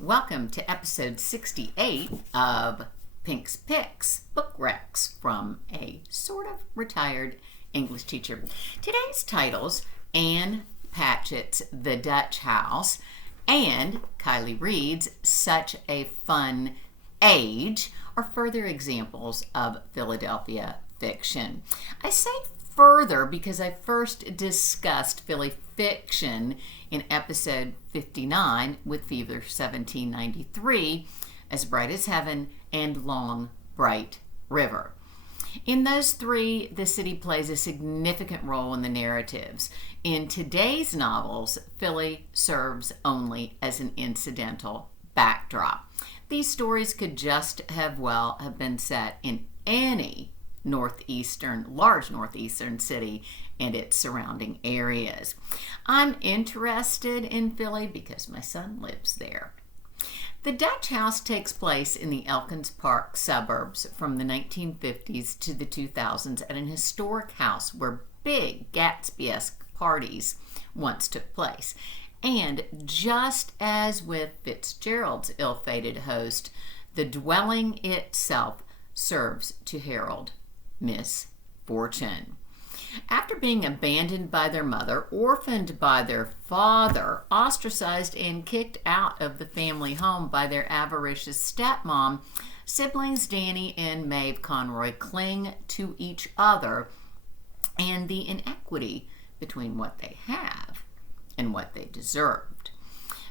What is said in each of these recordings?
welcome to episode 68 of Pink's Picks, Book Recs from a sort of retired English teacher. Today's titles, Anne Patchett's The Dutch House and Kiley Reid's Such a Fun Age, are further examples of Philadelphia fiction. I say further because I first discussed Philly fiction in episode 59 with Fever 1793, As Bright as Heaven, and Long Bright River. In those three, the city plays a significant role in the narratives. In today's novels, Philly serves only as an incidental backdrop. These stories could just have been set in any large northeastern city and its surrounding areas. I'm interested in Philly because my son lives there. The Dutch House takes place in the Elkins Park suburbs from the 1950s to the 2000s at an historic house where big Gatsbyesque parties once took place. And just as with Fitzgerald's ill-fated host, the dwelling itself serves to herald misfortune. After being abandoned by their mother, orphaned by their father, ostracized and kicked out of the family home by their avaricious stepmom, siblings Danny and Maeve Conroy cling to each other and the inequity between what they have and what they deserved.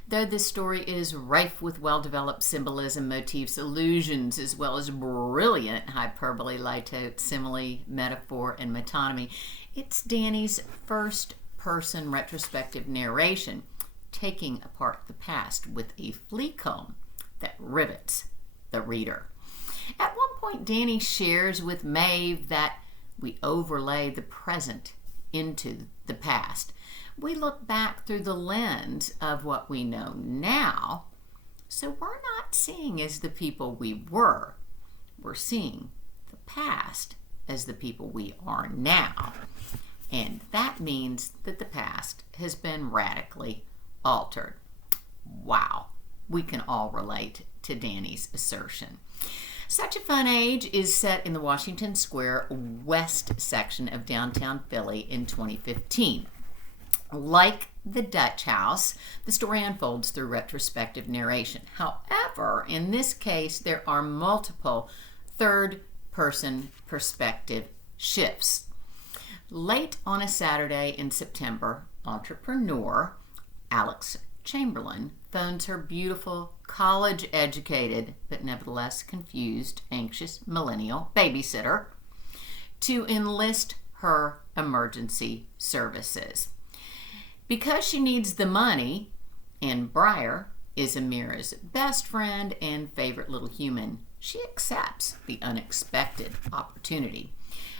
Though this story is rife with well-developed symbolism, motifs, allusions, as well as brilliant hyperbole, litote, simile, metaphor, and metonymy, it's Danny's first-person retrospective narration, taking apart the past with a flea comb that rivets the reader. At one point, Danny shares with Maeve that we overlay the present into the past. We look back through the lens of what we know now, so we're not seeing as the people we were. We're seeing the past as the people we are now. And that means that the past has been radically altered. Wow, we can all relate to Danny's assertion. Such a Fun Age is set in the Washington Square West section of downtown Philly in 2015. Like The Dutch House, the story unfolds through retrospective narration. However, in this case, there are multiple third-person perspective shifts. Late on a Saturday in September, entrepreneur Alex Chamberlain phones her beautiful, college-educated, but nevertheless confused, anxious millennial babysitter to enlist her emergency services. Because she needs the money, and Briar is Amira's best friend and favorite little human, she accepts the unexpected opportunity.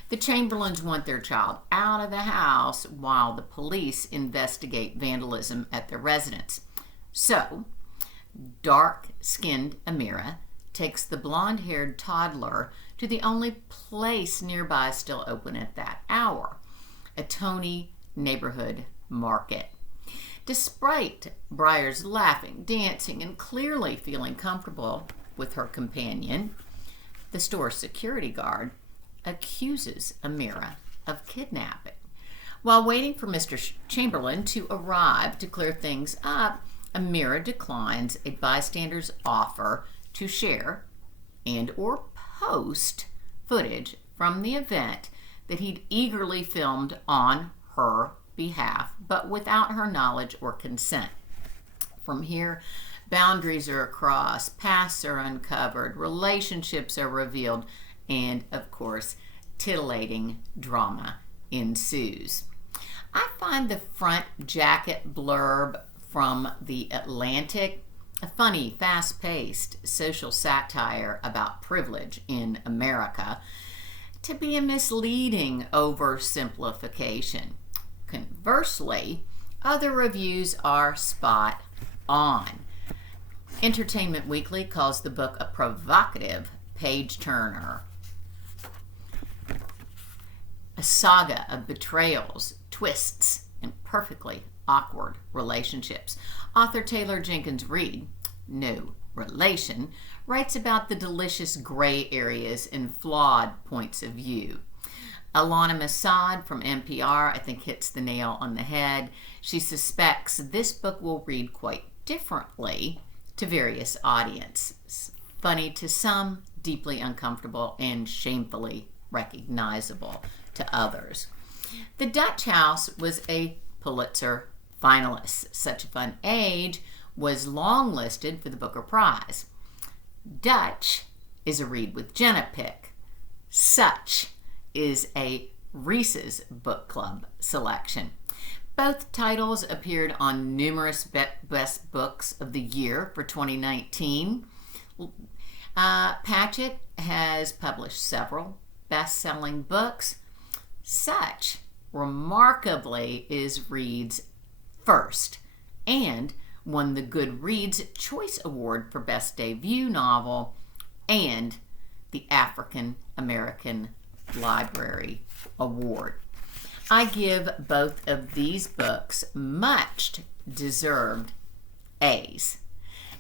The Chamberlains want their child out of the house while the police investigate vandalism at their residence. So, dark-skinned Amira takes the blonde-haired toddler to the only place nearby still open at that hour, a Tony neighborhood market. Despite Briar's laughing, dancing, and clearly feeling comfortable with her companion, the store's security guard accuses Amira of kidnapping. While waiting for Mr. Chamberlain to arrive to clear things up, Amira declines a bystander's offer to share and or post footage from the event that he'd eagerly filmed on her behalf, but without her knowledge or consent. From here, boundaries are crossed, pasts are uncovered, relationships are revealed, and of course, titillating drama ensues. I find the front jacket blurb from The Atlantic a funny, fast-paced social satire about privilege in America to be a misleading oversimplification. Conversely, other reviews are spot on. Entertainment Weekly calls the book a provocative page-turner, a saga of betrayals, twists, and perfectly awkward relationships. Author Taylor Jenkins Reid no relation, writes about the delicious gray areas and flawed points of view. Alana Masad from NPR, I think, hits the nail on the head. She suspects this book will read quite differently to various audiences. Funny to some, deeply uncomfortable, and shamefully recognizable to others. The Dutch House was a Pulitzer finalist. Such a Fun Age was longlisted for the Booker Prize. Dutch is a read with Jenna pick. Such is a Reese's Book Club selection. Both titles appeared on numerous best books of the year for 2019. Patchett has published several best-selling books. Such, remarkably, is Reed's first and won the Goodreads Choice Award for Best Debut Novel and the African American Library Award. I give both of these books much deserved A's.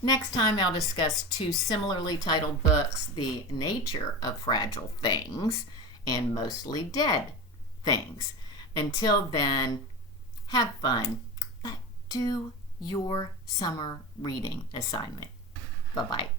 Next time I'll discuss two similarly titled books, The Nature of Fragile Things and Mostly Dead Things. Until then, have fun, but do your summer reading assignment. Bye-bye.